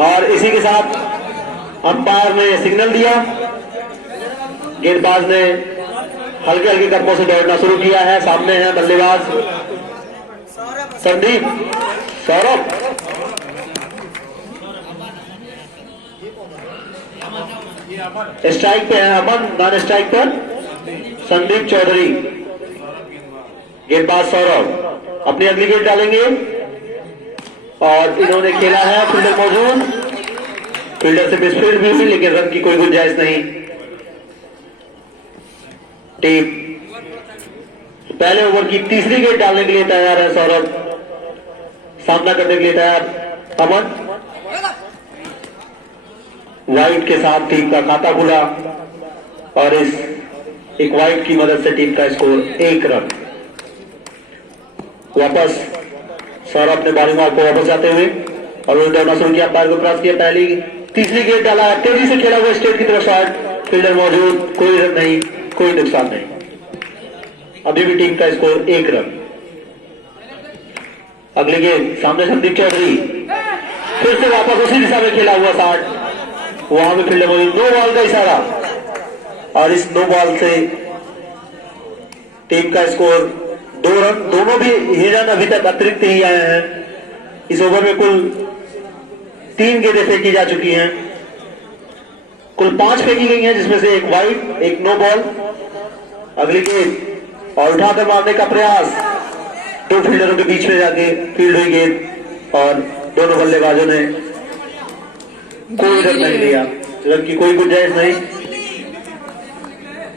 और इसी के साथ अंपायर ने सिग्नल दिया। गेंदबाज ने हल्के हल्के कदमों से दौड़ना शुरू किया है। सामने है बल्लेबाज संदीप, सौरभ, स्ट्राइक पे है अमन, नॉन स्ट्राइक पर संदीप चौधरी। गेंदबाज सौरभ अपनी अगली गेंद डालेंगे और इन्होंने खेला है, फील्डर मौजूद, फील्डर से मिसफील्ड भी हुई लेकिन रन की कोई गुंजाइश नहीं। टीम पहले ओवर की तीसरी गेंद डालने के लिए तैयार है। सौरभ सामना करने के लिए तैयार। अमन वाइड के साथ टीम का खाता खुला और इस एक वाइड की मदद से टीम का स्कोर 1 रन। वापस सौरभ ने बॉलिंग को वापस जाते हुए और उन्होंने दौड़ना शुरू किया, पैर को क्रॉस किया, पहली तीसरी गेंद डाला, तेजी से खेला हुआ स्ट्रेट की तरफ शॉट, फील्डर मौजूद, कोई रन नहीं, कोई नुकसान नहीं। अभी भी टीम का स्कोर 1 रन। अगली गेंद सामने संदीप चौधरी, फिर से वापस उसी दिशा में खेला हुआ शॉट, वहां भी फील्डर मौजूद, नो बॉल का इशारा और इस नो बॉल से टीम का स्कोर 2 रन। दोनों भी ही रन अभी तक अतिरिक्त ही आए हैं। इस ओवर में कुल 3 गेंदें फेंकी जा चुकी हैं, कुल 5 फेंकी गई हैं जिसमें से 1 वाइड, 1 नो बॉल। अगली गेंद और उठाकर मारने का प्रयास, 2 फील्डरों के बीच में जाके फील्ड हुई गेंद और दोनों बल्लेबाजों ने कोई रन नहीं लिया, रन की कोई गुंजाइश नहीं।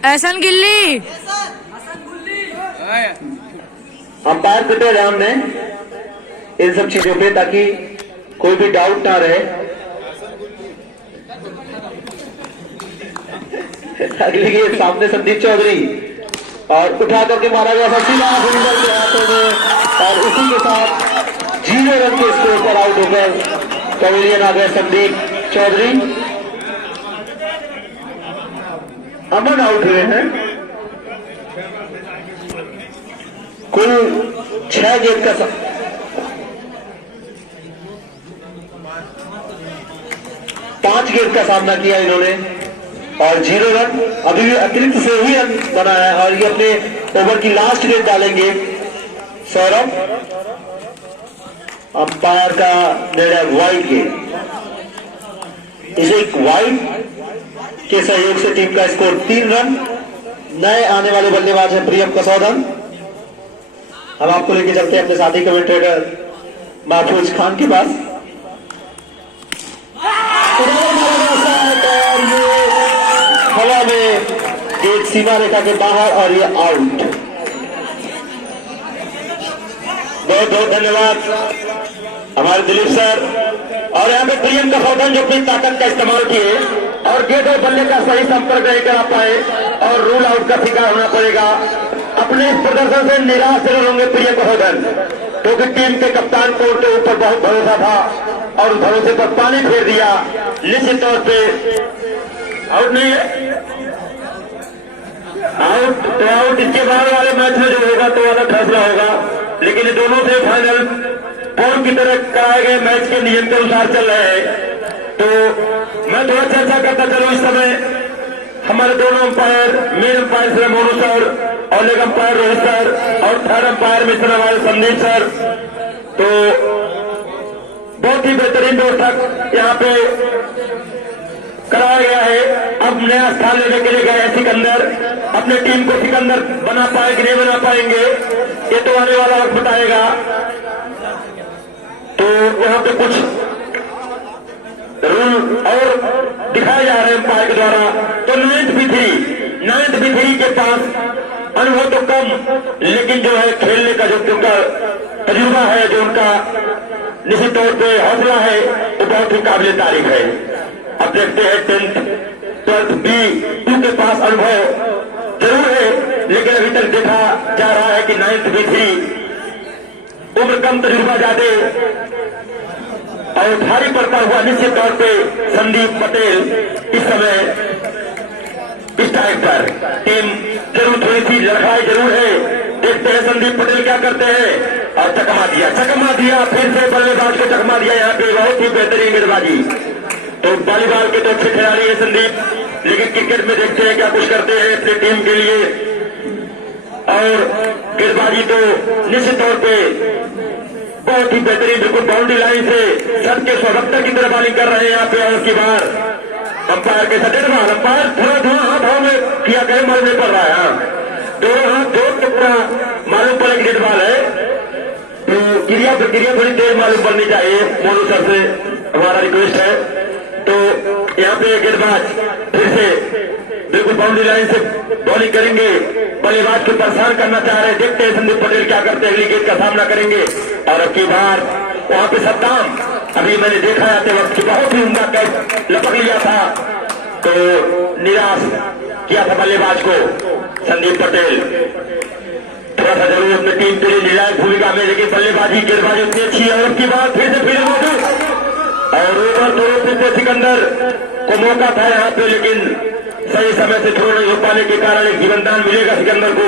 एहसन गिल्ली, अंपायर को ध्यान दें इन सब चीजों पे ताकि कोई भी डाउट ना रहे। अगली गेंद सामने संदीप चौधरी और उठा करके मारा गया था सीधा फील्डर के हाथों में और उसी के साथ 0 रन के स्कोर पर आउट होकर पवेलियन आ गए संदीप चौधरी। अमन आउट हुए हैं। कुल 6 गेंद का 5 गेंद का सामना किया इन्होंने और 0 रन। अभी भी अतिरिक्त से ही रन बनाया है और ये अपने ओवर की लास्ट गेंद डालेंगे सौरभ। अंपायर का निर्णय वाइड गेंद, इसे एक वाइड के सहयोग से टीम का स्कोर 3 रन। नए आने वाले बल्लेबाज हैं प्रियम कसौदन। हम आपको लेके चलते हैं अपने साथी कमेंटेटर महफूज खान के पास। हवा में गेंद सीमा रेखा के बाहर और ये आउट। बहुत बहुत धन्यवाद हमारे दिलीप सर। और यहाँ पे प्रियम कसौदन जो अपनी ताकत का इस्तेमाल किए और गेंद और बल्ले का सही संपर्क नहीं करा पाए और रूल आउट का शिकार होना पड़ेगा। अपने इस प्रदर्शन से निराश जरूर होंगे प्रियम कसौदन, क्योंकि टीम के कप्तान को उनके ऊपर बहुत भरोसा था और उस भरोसे पर पानी फेर दिया। निश्चित तौर पे आउट नहीं है, आउट तो आउट। इसके बाद वाले मैच में जो होगा तो वाला फैसला होगा, लेकिन ये दोनों से फाइनल पूर्व की तरह कराए गए मैच के नियम के अनुसार चल रहे हैं। तो मैं थोड़ा चर्चा करता चलूं। इस समय हमारे दोनों umpire, main umpire sir Monu sir और लेग अंपायर रोहित सर और थर्ड अंपायर में सर हमारे संदीप सर। तो बहुत ही बेहतरीन व्यवस्था यहाँ पे कराया गया है। अब नया स्थान लेने के लिए गए सिकंदर, अपने टीम को सिकंदर बना पाए कि नहीं बना पाएंगे ये तो आने वाला वक्त बताएगा। तो यहाँ पे कुछ रूल और दिखाए जा रहे हैं अंपायर के द्वारा। तो 9th B3 के पास अनुभव तो कम, लेकिन जो है खेलने का जो उनका तजुर्बा है, जो उनका निश्चित तौर पे हौसला है, वो बहुत ही काबिल तारीफ है। अब देखते हैं 10th 12th B2 के पास अनुभव जरूर है, लेकिन अभी तक देखा जा रहा है कि 9th B3 उम्र कम, तजुर्बा ज्यादा और भारी पड़ता हुआ निश्चित तौर पे संदीप पटेल इस समय स्ट्राइक पर। टीम जरूर थोड़ी सी लड़ाई जरूर है, देखते हैं संदीप पटेल क्या करते हैं। और चकमा दिया, फिर से बल्लेबाज को चकमा दिया। यहाँ पे बहुत ही बेहतरीन गेंदबाजी। तो वॉलीबॉल के तो अच्छे खिलाड़ी है संदीप, लेकिन क्रिकेट में देखते हैं क्या कुछ करते हैं अपनी टीम के लिए। और गेंदबाजी तो निश्चित तौर पे बहुत ही बेहतरीन, बिल्कुल बाउंड्री लाइन से सट के 170 की तरफ बॉलिंग कर रहे हैं यहाँ पे। और की बार अंपायर के साथ अंपायर थोड़ा हाथ में किया गया, मालूम नहीं पड़ रहा है। दोनों हाथ जोड़ के पूरा मालूम पड़े कि गेंद बॉल है, तो क्रिया प्रक्रिया थोड़ी तेज मालूम पड़नी चाहिए। मोनू सर से हमारा रिक्वेस्ट है। तो यहाँ पे गेंदबाज फिर से बिल्कुल बाउंड्री लाइन से बॉलिंग करेंगे, बल्लेबाज को परेशान करना चाह रहे हैं। देखते हैं संदीप पटेल क्या करते हैं, अगली गेंद का सामना करेंगे। और अब की बार वहां पे सद्दाम, अभी मैंने देखा आते वक्त की बहुत ही उम्दा कैच लपक लिया था, तो निराश किया था बल्लेबाज को संदीप पटेल। थोड़ा सा जरूर अपनी टीम के लिए निर्णायक भूमिका में, लेकिन बल्लेबाजी गेंदबाजी उतनी अच्छी है। और अब की बार फिर से और ओवर थोड़े फिर से सिकंदर को मौका था यहाँ पे, लेकिन सही समय से थ्रो नहीं हो पाने के कारण एक जीवनदान मिलेगा सिकंदर को।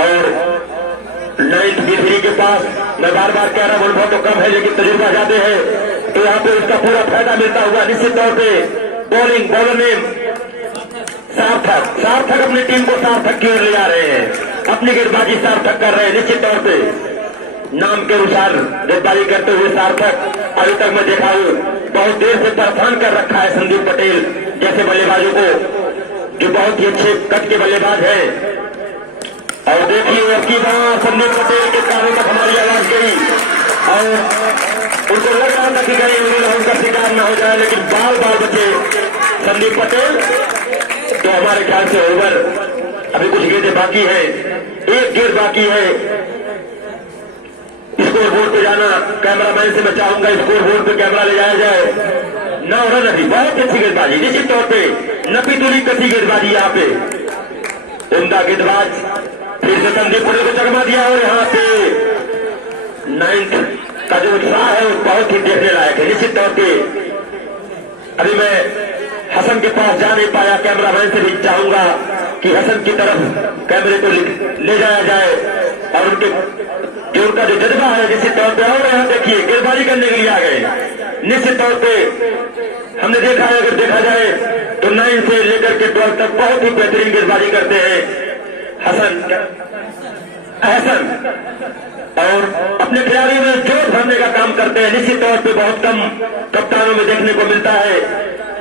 और 9th B3 के पास मैं बार बार कह रहा हूं अनुभव तो कम है लेकिन तजुर्बा ज्यादा है, तो यहाँ पे उसका पूरा फायदा मिलता हुआ निश्चित तौर पे बॉलिंग बॉलर में सार्थक अपनी टीम को सार्थक की ओर ले जा रहे हैं, अपनी गेंदबाजी सार्थक कर रहे हैं। निश्चित तौर पे नाम के अनुसार गेंदबाजी करते हुए सार्थक अभी तक मैं देखा हूं बहुत देर से परेशान कर रखा है संदीप पटेल जैसे बल्लेबाजों को, जो बहुत ही अच्छे कट के बल्लेबाज हैं। और देखिए अब की बार संदीप पटेल के कानों तक हमारी आवाज गई और उनको लग रहा था कि कहीं उनका शिकार न हो जाए, लेकिन बार बार बचे संदीप पटेल। तो हमारे ख्याल से ओवर अभी कुछ गेंदें बाकी है, एक गेंद बाकी है स्कोर बोर्ड पे जाना। कैमरामैन से मैं चाहूंगा स्कोर बोर्ड पे कैमरा ले जाया जाए। 9 रन अभी, बहुत अच्छी गेंदबाजी निश्चित तौर पे, नपी तुली कसी गेंदबाजी यहाँ पे, उमदा गेंदबाज। फिर से संदीप पटेल को चकमा दिया और यहाँ पे 9th का जो उत्साह है वो बहुत ही देखने लायक है निश्चित तौर पे। अभी मैं हसन के पास जा नहीं पाया, कैमरामैन से भी चाहूंगा कि हसन की तरफ कैमरे को ले जाया जाए और उनके जो उनका जो जज्बा है निश्चित तौर पे। और यहाँ देखिए गेंदबाजी करने के लिए आ गए निश्चित तौर पे। हमने देखा है अगर देखा जाए तो 9 से लेकर के 12 तक बहुत ही बेहतरीन गेंदबाजी करते हैं हसन और अपने खिलाड़ियों में जोश भरने का काम करते हैं। निश्चित तौर पे बहुत कम कप्तानों में देखने को मिलता है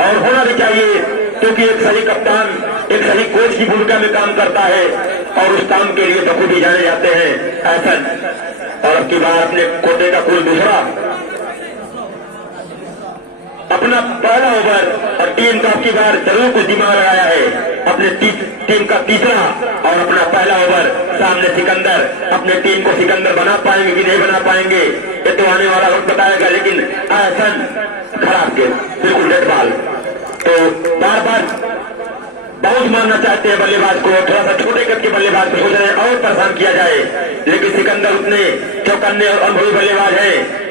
और होना भी चाहिए, क्योंकि एक सही कप्तान एक सही कोच की भूमिका में काम करता है और उस काम के लिए बखूबी जाने जाते हैं ऐसन। और अब की बार अपने कोटे का कुल दूसरा अपना पहला ओवर और टीम का अब की बार जरूर कुछ दिमाग लगाया है। अपने टीम का तीसरा और अपना पहला ओवर, सामने सिकंदर, अपने टीम को सिकंदर बना पाएंगे कि नहीं बना पाएंगे ये तो आने वाला वक्त बताएगा। लेकिन ऐसन खराब गेंद, बिल्कुल डेड बॉल। तो बार बार बाउंस मारना चाहते हैं बल्लेबाज को, थोड़ा सा छोटे कद के बल्लेबाज को सोच रहे हैं और परेशान किया जाए, लेकिन सिकंदर उतने चौकन्ने और अनुभवी बल्लेबाज हैं,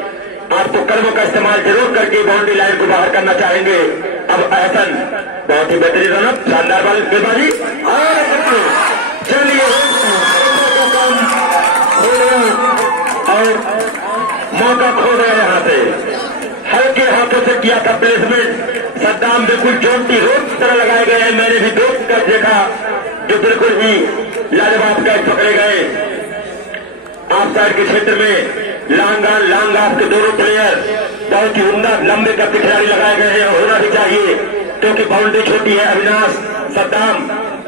आपको कर्मों का इस्तेमाल जरूर करके बाउंड्री लाइन को बाहर करना चाहेंगे। अब ऐसन बहुत ही बेहतरीन रनअप, शानदार बल्लेबाजी चलिए और मौका खो गया यहाँ से, हल्के हाथों से किया था प्लेसमेंट। सद्दाम बिल्कुल जोंटी रोड की तरह लगाए गए हैं, मैंने भी देख कर देखा, जो बिल्कुल ही लाजवाब कैच पकड़े गए। ऑफ साइड के क्षेत्र में लांग ऑफ के दोनों प्लेयर बहुत ही उम्दा लंबे कद के खिलाड़ी लगाए गए हैं, होना भी चाहिए क्योंकि बाउंड्री छोटी है। अविनाश, सद्दाम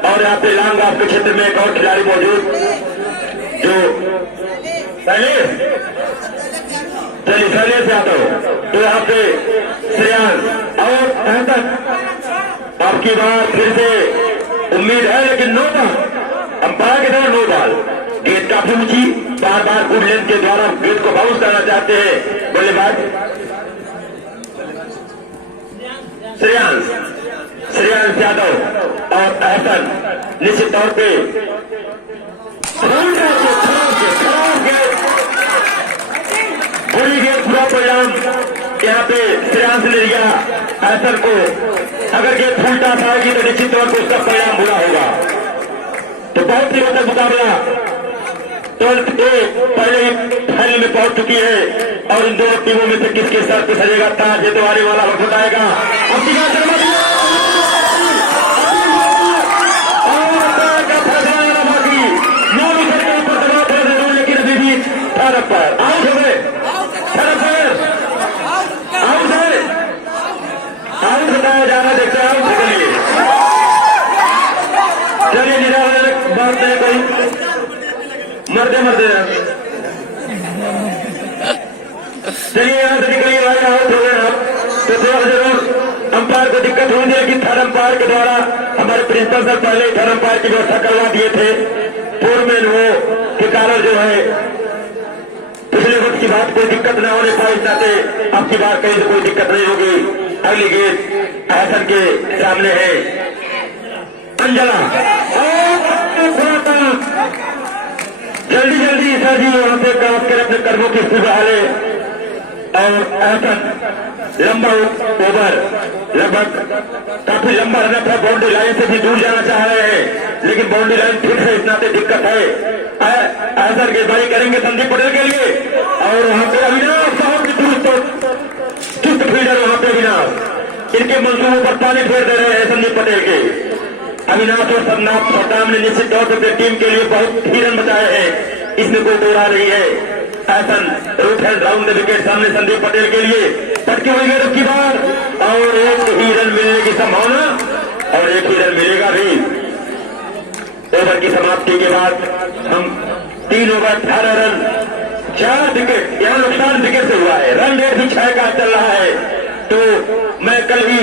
और यहाँ पे लांग ऑफ के क्षेत्र में एक और खिलाड़ी मौजूद जो शैलेश यादव, तो यहाँ पे श्रेयांश और तक आपकी बार फिर से उम्मीद है, लेकिन नो बॉल, अंपायर के द्वारा नो बॉल। गेंद काफी ऊंची, बार बार गुड लेंथ के द्वारा गेंद को बाउंस करना चाहते हैं बल्लेबाज श्रेयांश यादव और अहसन। निश्चित तौर पे बुरी गेंद, पूरा परिणाम यहाँ पे श्रेयांश ने लिया अहसन को। अगर गेंद फूलटा आएगी तो निश्चित तौर पर उसका परिणाम बुरा होगा। तो बहुत ही रोचक मुकाबला 12th ए पहले ही फाइनल में पहुंच चुकी है और इन दोनों टीमों में से किसके सर पे सजेगा ताज, ये तो आने वाला वक्त बताएगा। लेकिन अभी भी थर्ड अंपायर आउट हो गए, थर्ड अंपायर आउट है, आउट बताया जा रहा, देखते हैं आउट के लिए। चलिए निराश बात है, कोई मरते मरते चलिए यहाँ से निकलिए भाई, आउट हो गए आप तो थोड़ा जरूर अंपायर को दिक्कत हुई थी, लेकिन थर्ड अंपायर के द्वारा हमारे प्रिंसिपल सर पहले थर्ड अंपायर की व्यवस्था करवा दिए थे। फोरमैन वो के कारण जो है पिछले वक्त की बात कोई दिक्कत न होने पाई, नाते अब की बार कहीं से कोई दिक्कत नहीं होगी। अगली गेट हसन के सामने है अंजला, जल्दी जल्दी सर जी वहां से क्रॉस कर अपने कर्मों की सुबह ले और हसन लंबा ओवर लगभग काफी लंबा रनअप है, बाउंड्री लाइन से भी दूर जाना चाह रहे हैं, लेकिन बाउंड्री लाइन फिर से इस नाते दिक्कत है। हसन के भाई करेंगे संदीप पटेल के लिए और वहां पे अविनाश साहब की चुस्त फील्डर, वहां पे अविनाश इनके मंसूबों पर पानी फेर दे रहे हैं संदीप पटेल के। अविनाश और सद्दाम ने निश्चित तौर पर टीम के लिए बहुत ही रन बचाए हैं, इसमें कोई दो आ रही है। ऐसन रूट हैंड राउंड विकेट सामने संदीप पटेल के लिए पटकी हुई गेंद की बार और एक ही रन मिलने की संभावना और एक ही रन मिलेगा भी। ओवर की समाप्ति के बाद हम 3 ओवर 18 रन 4 विकेट, यहाँ नुकसान विकेट से हुआ है, रन रेट भी 6 का चल रहा है। तो मैं कल ही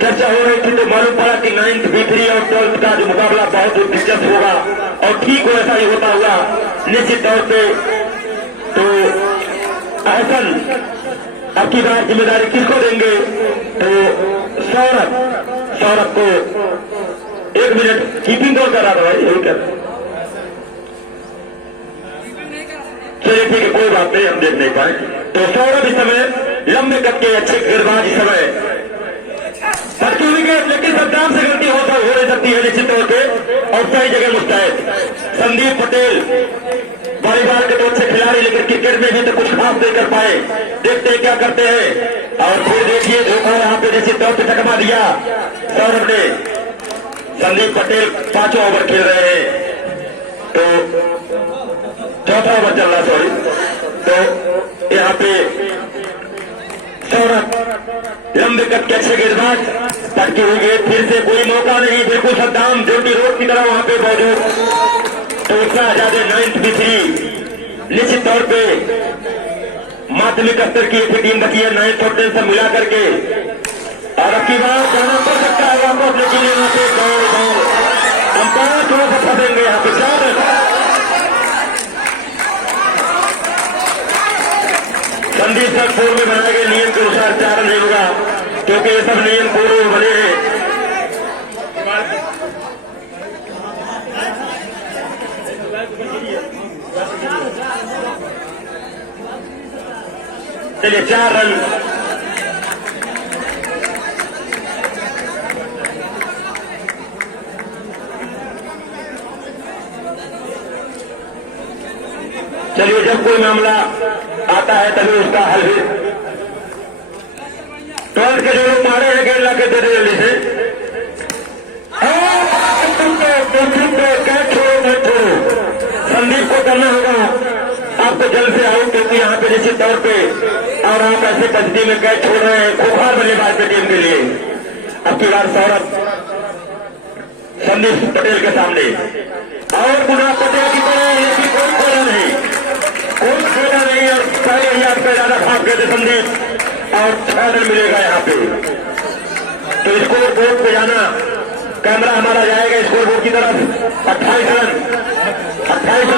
चर्चा हो रही थी तो मालूम पड़ा कि 9th B3 और 12th का जो मुकाबला बहुत दिलचस्प होगा और ठीक हो ऐसा ही होता हुआ निश्चित तौर पे। तो हसन अब की बार जिम्मेदारी किसको देंगे, तो सौरभ को 1 मिनट कीपिंग कौन कर रहा था भाई, यही कर, चलिए ठीक है कोई बात नहीं, हम देख नहीं पाए। तो सौरभ इस समय लंबे कद के अच्छे गेंदबाज इस समय पटकी विकेट, लेकिन सद्दाम से गलती हो नहीं सकती है निश्चित तौर पे और सही जगह मुस्तैद। संदीप पटेल वॉलीबॉल के तो अच्छे खिलाड़ी, लेकिन क्रिकेट में भी तो कुछ खास नहीं कर पाए, देखते हैं क्या करते हैं। और फिर देखिए धोखा यहाँ पे निश्चित तौर पे चकमा दिया सौरभ ने। संदीप पटेल 5वां ओवर खेल रहे हैं, तो 4था ओवर चल रहा, सॉरी। तो यहाँ पे सौरभ लंबे कद के अच्छे गेंदबाज पटकी हुई गेंद, फिर से कोई मौका नहीं, बिल्कुल सद्दाम जो की रोड की तरह वहां पे मौजूद। तो इतना आजाद 9th B3 निश्चित तौर पे माध्यमिक स्तर की एक टीम बची है 9th और 10th सब मिला करके, और अब की बार जाना पड़ सकता है वापस, लेकिन यहाँ पे अंपायर थोड़ा सा फंसेंगे यहाँ पे। 4 संदीप सर पूर्व में बनाए गए नियम के अनुसार 4 नहीं होगा, क्योंकि ये सब नियम पूर्व में बने हैं। चलिए 4 रन चलिए, जब कोई मामला आता है तभी उसका हल है। 12 के जो लोग मारे हैं गेंद लाके दे दे जल्दी से, कैच छोड़ो, संदीप को करना होगा आपको जल्द से आउट, क्योंकि यहाँ पे निश्चित तौर पे और आप ऐसे परिस्थिति में कैच छोड़ रहे हैं खूबहार बल्लेबाज की टीम के लिए। अब की बार सौरभ संदीप पटेल के सामने और पुनः पटेल की तरह, लेकिन कोई खोला नहीं, कोई खेला नहीं और पहले ही आप पे ज्यादा भाग गए थे संदीप और 6 रन मिलेगा यहाँ पे। तो स्कोर बोर्ड पे जाना, कैमरा हमारा जाएगा स्कोर बोर्ड की तरफ। 28 रन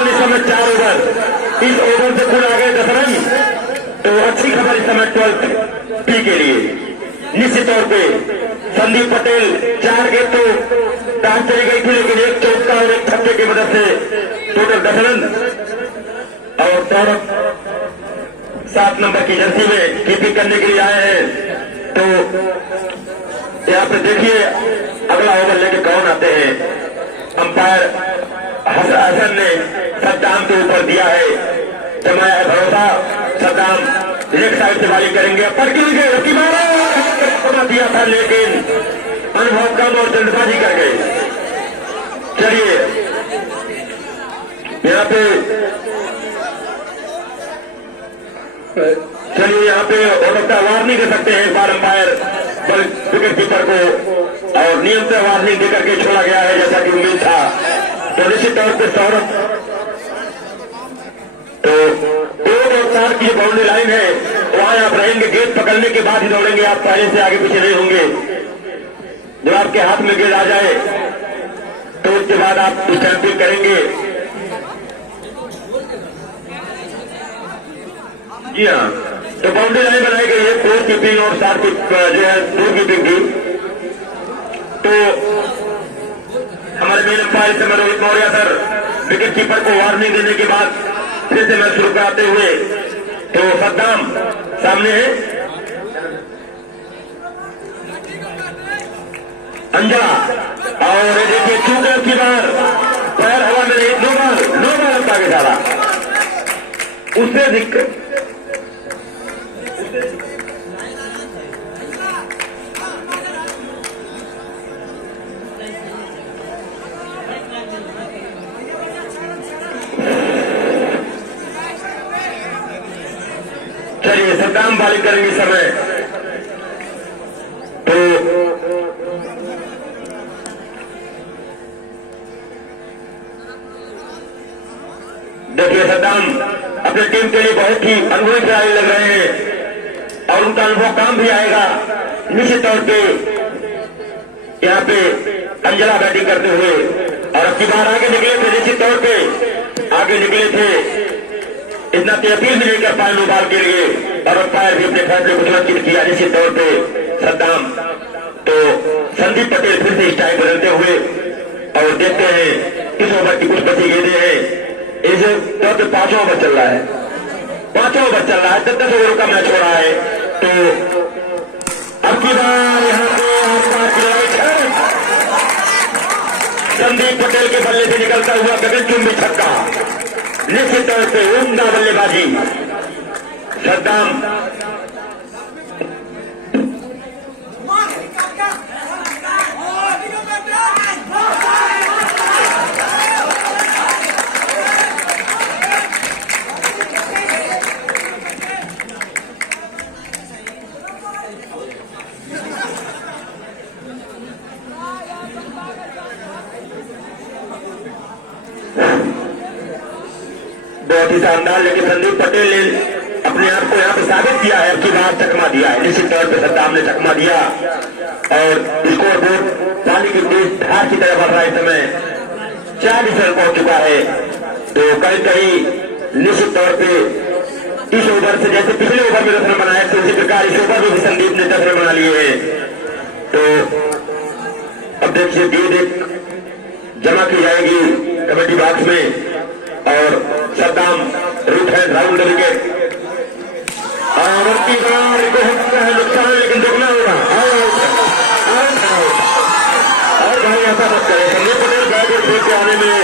इस समय 4 ओवर, इस ओवर से कुल आ गए 10 रन। तो अच्छी खबर इस समय 12th B के लिए निश्चित तौर पे संदीप पटेल 4 गेंद तो टॉस चली गई थी, लेकिन 1 चौका और 1 छक्के की मदद से टोटल 10 रन। और सौरभ 7 नंबर की जर्सी में कीपिंग करने के लिए आए हैं। तो यहाँ पे देखिए अगला ओवर लेके कौन आते हैं। अंपायर हसन ने सद्दाम के ऊपर दिया है, जमाया है भरोसा। सद्दाम लेफ्ट साइड से बॉलिंग करेंगे, पर दिया था लेकिन अनुभव कम और जल्दबाजी कर गए। चलिए यहाँ पे हो सकता है वार्निंग दे सकते हैं बार अंपायर विकेट कीपर को, और नियम से वार्निंग देकर के छोड़ा गया है जैसा कि उम्मीद था। तो निश्चित तौर पर सौरभ तो 2 और 4 की बाउंड्री लाइन है, वहां आप रहेंगे, गेंद पकड़ने के बाद ही दौड़ेंगे, आप पहले से आगे पीछे नहीं होंगे। जब आपके हाथ में गेंद आ जाए तो उसके बाद आप स्टैंपिंग करेंगे। जी हाँ, तो बाउंड्री लाइन बनाई गई है 4 कीपिंग और 7 जो है 2 कीपिंग की। तो हमारे मेन अंपायर से Rohit Maurya sir wicket keeper को वार्निंग देने के बाद फिर से मैच शुरू कराते हुए, तो सद्दाम सामने है, अंजला, और देखिए चूके की बार पैर हवा में नहीं, नो बार आगे डाला, उससे दिक्कत। चलिए सद्दाम बॉलिंग करेंगे समय, तो देखिए सद्दाम अपने टीम के लिए बहुत ही अनुभवी खिलाड़ी लग रहे हैं और उनका अनुभव काम भी आएगा निश्चित तौर पे। यहाँ पे अंजला बैटिंग करते हुए, और अब की बार आगे निकले थे, निश्चित तौर पे आगे निकले थे, इतना अपील भी नहीं कर पाए नो बॉल के लिए, और अंपायर भी अपने फैसले को सुनिश्चित किया निश्चित तौर पे सद्दाम। तो संदीप पटेल फिर से स्टाइल बदलते हुए, और देखते हैं किस ओवर की कुछ बची गेंदें हैं। इस तौर पे 5वां ओवर चल रहा है, 5वां ओवर चल रहा है, 10 ओवरों का मैच हो रहा है। तो अब की बार यहाँ पे संदीप पटेल के बल्ले से निकलता हुआ गगनचुंबी छक्का, निश्चित तौर से उम्दा बल्लेबाजी सद्दाम। बहुत ही शानदार, लेकिन संदीप पटेल ने अपने आप को यहाँ पर साबित किया है, आपकी बार चकमा दिया है, निश्चित तौर पर सद्दाम ने चकमा दिया, और स्कोर बोर्ड पानी की तेज धार की तरफ बढ़ रहा है। समय 40 रन पहुंच चुका है। तो कहीं कहीं निश्चित तौर पे इस ओवर से, जैसे पिछले ओवर में 10 रन बनाए थे, उसी प्रकार इस ओवर में भी संदीप ने 10 रन बना लिए हैं। तो अब देखिए गेंद जमा की जाएगी कमेटी बॉक्स में, और सद्दाम रूट है राउंड विकेट, और नुकसान, लेकिन देखना होगा। और भाई ऐसा मत करें, संदीप पटेल बैट और खेल के आने में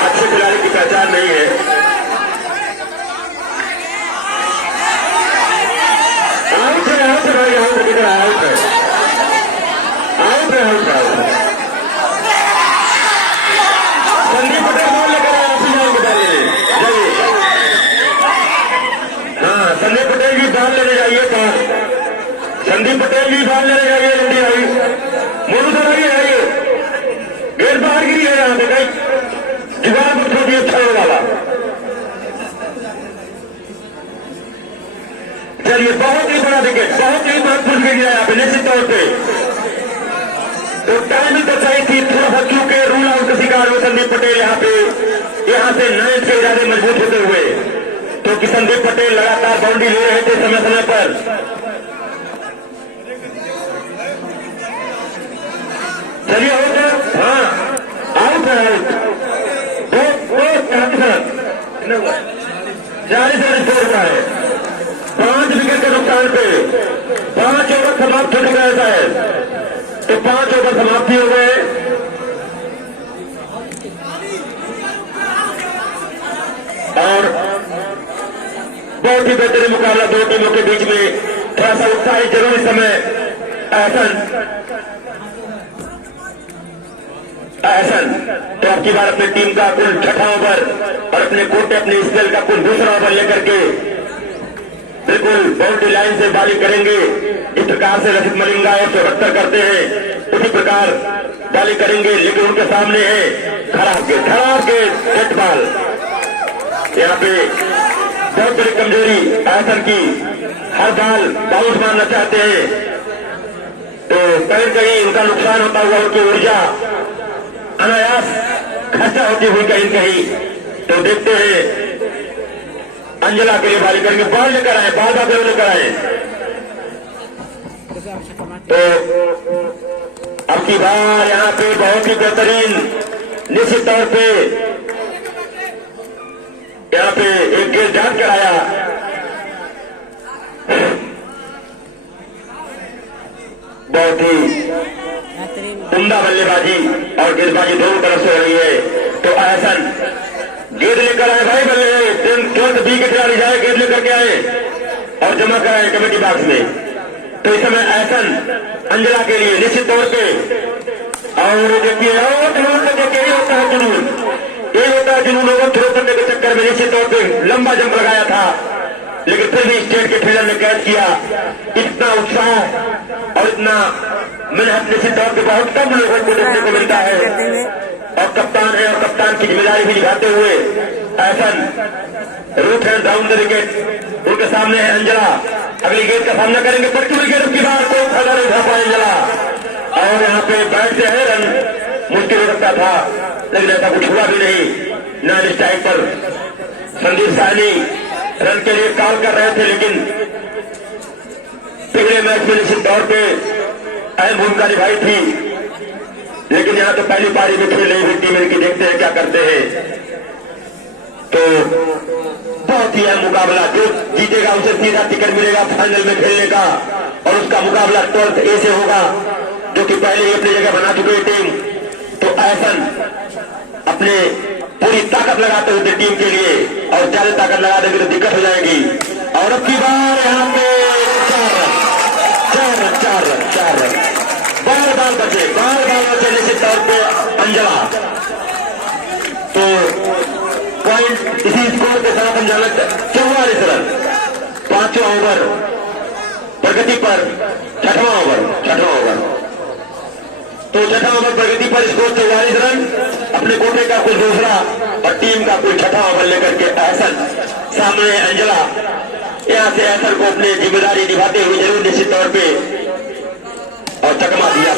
अच्छे खिलाड़ी की पहचान नहीं है। आउट है भाई, आउट किधर आउट है, आउट है, आउट है। संदीप पटेल बॉल लेकर आए अपनी जान बदलने। हाँ, संदीप पटेल जी बॉल लेने जाइए, संदीप पटेल जी बॉल लेने जाइए, जल्दी आइए, मोनू तो आइए, गेंद बाहर गिरी है यहाँ पे, कहीं दीवार को छोटी अच्छा वाला। चलिए बहुत ही बड़ा विकेट, बहुत ही महत्वपूर्ण विकेट है यहाँ पे निश्चित तौर पे। तो टाइमिंग तो सही थी, थोड़ा सा चूके रूल आउट का शिकार हुए संदीप पटेल यहाँ से 9 के इरादे मजबूत होते हुए, क्योंकि संदीप पटेल लगातार बाउंड्री ले रहे थे समय समय पर। चलिए आउट है, हाँ आउट है, आउट 40 रन स्कोर हुआ है, 5 विकेट के नुकसान पे 5 ओवर समाप्त हो चुका है शायद। तो 5 ओवर समाप्ति हो गए। और बहुत ही बेहतरीन मुकाबला दो टीमों के बीच में। थोड़ा सा उत्साही जरूर इस समय। एहसन तो आपकी बार अपनी टीम का कुल 6ठा ओवर और अपने कोटे अपने स्पेल का कुल दूसरा ओवर लेकर के बिल्कुल बाउंड्री लाइन से बॉलिंग करेंगे। इस प्रकार से रसिक मलिंगा 172 करते हैं उसी प्रकार बॉलिंग करेंगे, लेकिन उनके सामने है खराब गेंद डेड बॉल। यहाँ पे बहुत बड़ी कमजोरी एहसन की, हर बॉल बाउंस मारना चाहते हैं तो कहीं कहीं उनका नुकसान होता हुआ उनकी ऊर्जा अनायास खर्चा होती हुई कहीं कहीं। तो देखते हैं अंजला के लिए बॉलिंग करेंगे, बॉल लेकर आए, बॉल बाबू लेकर आए। तो अब की बार यहाँ पे बहुत ही बेहतरीन निश्चित तौर पे यहाँ पे एक गेंद जान कर आया। बहुत ही उम्दा बल्लेबाजी और गेंदबाजी दोनों तरफ से हो रही है। तो एहसन गेंद लेकर आए भाई, बल्ले तुरंत बी के खिलाड़ी जाए, गेंद लेकर के आए और जमा कराए कमेटी बॉक्स में। तो इस समय एहसन अंजला के लिए निश्चित तौर पे और देखिए और जुनून देखिए यही होता है जुनून, यही होता है जुनून। लोगों थ्रो करने के चक्कर में निश्चित तौर पे लंबा जंप लगाया था, लेकिन फिर भी स्टेट के फील्डर ने कैच किया। इतना उत्साह और इतना मेहनत निश्चित तौर पे बहुत कम लोगों को देखने को मिलता है और कप्तान है और कप्तान की जिम्मेदारी भी निभाते हुए Ehsan Root hand down the wicket. उनके सामने है अंजला, अगली गेंद का सामना करेंगे, पलटी हुई गेंद की बार कोई फायदा नहीं उठा पाए अंजला और यहाँ पे बैट से है रन मुश्किल हो सकता था, लेकिन ऐसा कुछ हुआ भी नहीं। नॉन स्ट्राइक पर संदीप साहनी रन के लिए कॉल कर रहे थे, लेकिन पिछले मैच में निश्चित तौर पे अहम भूमिका निभाई थी, लेकिन यहाँ तो पहली पारी में खेल रही हुई टीम इनकी, देखते हैं क्या करते हैं। तो बहुत ही अहम मुकाबला, जो जीतेगा उसे सीधा टिकट मिलेगा फाइनल में खेलने का और उसका मुकाबला 12th ए से होगा, जो कि पहले ही अपनी जगह बना चुकी है टीम। तो एहसन अपने पूरी ताकत लगाते हुए टीम के लिए और ज्यादा ताकत लगा देंगे तो दिक्कत हो जाएगी। और अब की बार यहाँ पे 4 रन बार बचे निश्चित तौर पे अंजला। तो पॉइंट इसी स्कोर के साथ हम जाना 44 रन, 5वां ओवर प्रगति पर, 6वां ओवर। तो 6वां ओवर प्रगति पर स्कोर 44 रन, अपने कोटे का कुल दूसरा और टीम का कुल 6ठा ओवर लेकर के एहसन सामने अंजला। यहाँ से एहसन को अपनी जिम्मेदारी निभाते हुए जरूर निश्चित तौर पे और चकमा दिया।